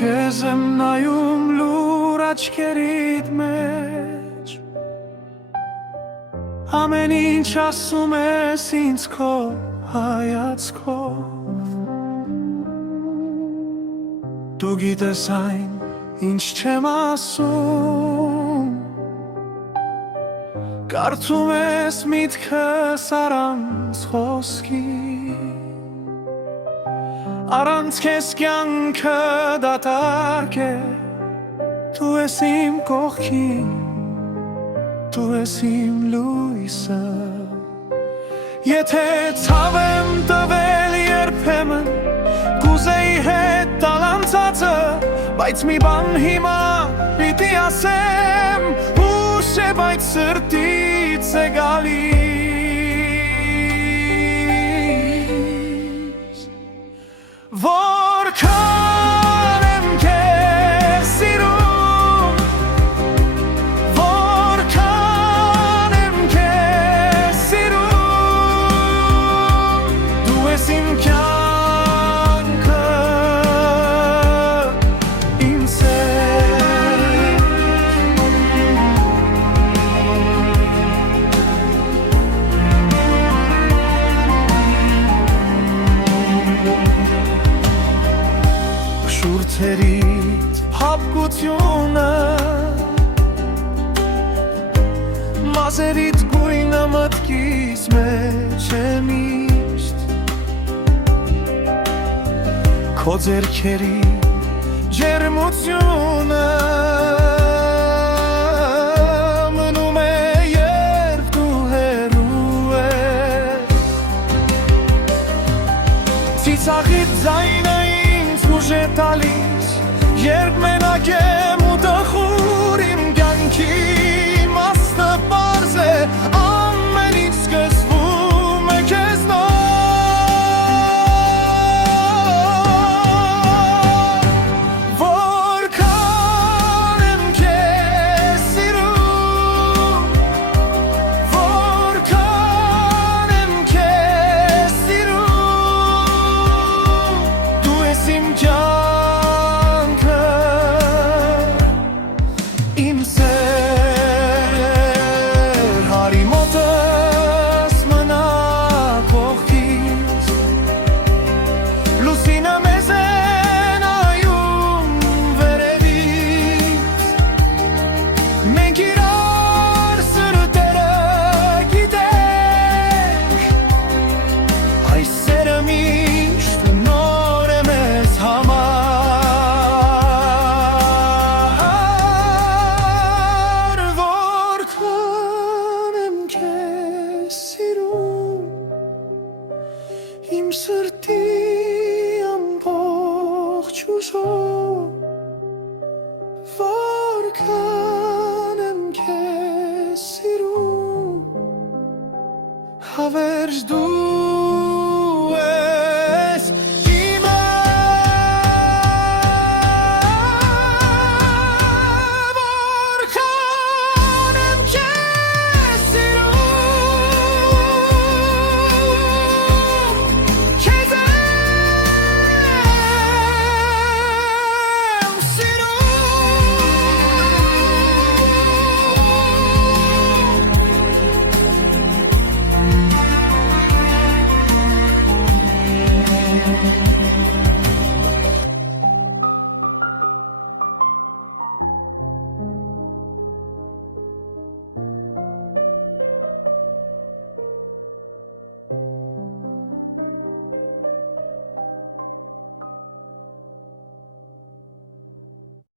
Քեզ եմ նայում լուր աչքերիդ մեջ, ամեն ինչ ասում ես ինձ քո հայացքով, դու գիտես այն, ինչ չեմ ասում, կարդում ես միտքս առանց խոսքի, առանց քեզ կյանքը դատարկ է, դու ես իմ կողքին, դու ես իմ լույսը, եթե ցավ եմ տվել երբեմն, կուզեի հետ տալ անցածը, բայց մի բան հիմա պիտի ասեմ, ուշ է բայց սրտից է գալիս, որքան եմ քեզ սիրում, որքան եմ քեզ սիրում, դու ես իմ կյանքը, իմ սեր, շուրթերիդ հապկությունը, մազերիդ գույնը մտքիս մեջ է միշտ, քո ձեռքերի ջերմությունը մնում է, երբ դու հեռու ես, ծիծաղիդ ձայնը ինձ ուժ է տալիս, երբ մենակ եմ ու տխուր իմ կյանքի մասը պարզ է, ամեն ինչ սկսվում է քեզնով, որքան եմ քեզ սիրում, որքան եմ քեզ սիրում, դու ես իմ կյանքը, իմ սեր, հարի մոտս մնա կողքից, լուսինը մեզ է նայում վերևից, մենք իրար սրտերը գիտենք, այս սերը միշտ նոր է մեզ համար, որքան եմ քեզ սիրում, իմ սրտի ամբողջ ուժով, որքան եմ քեզ սիրում, հավերժ դու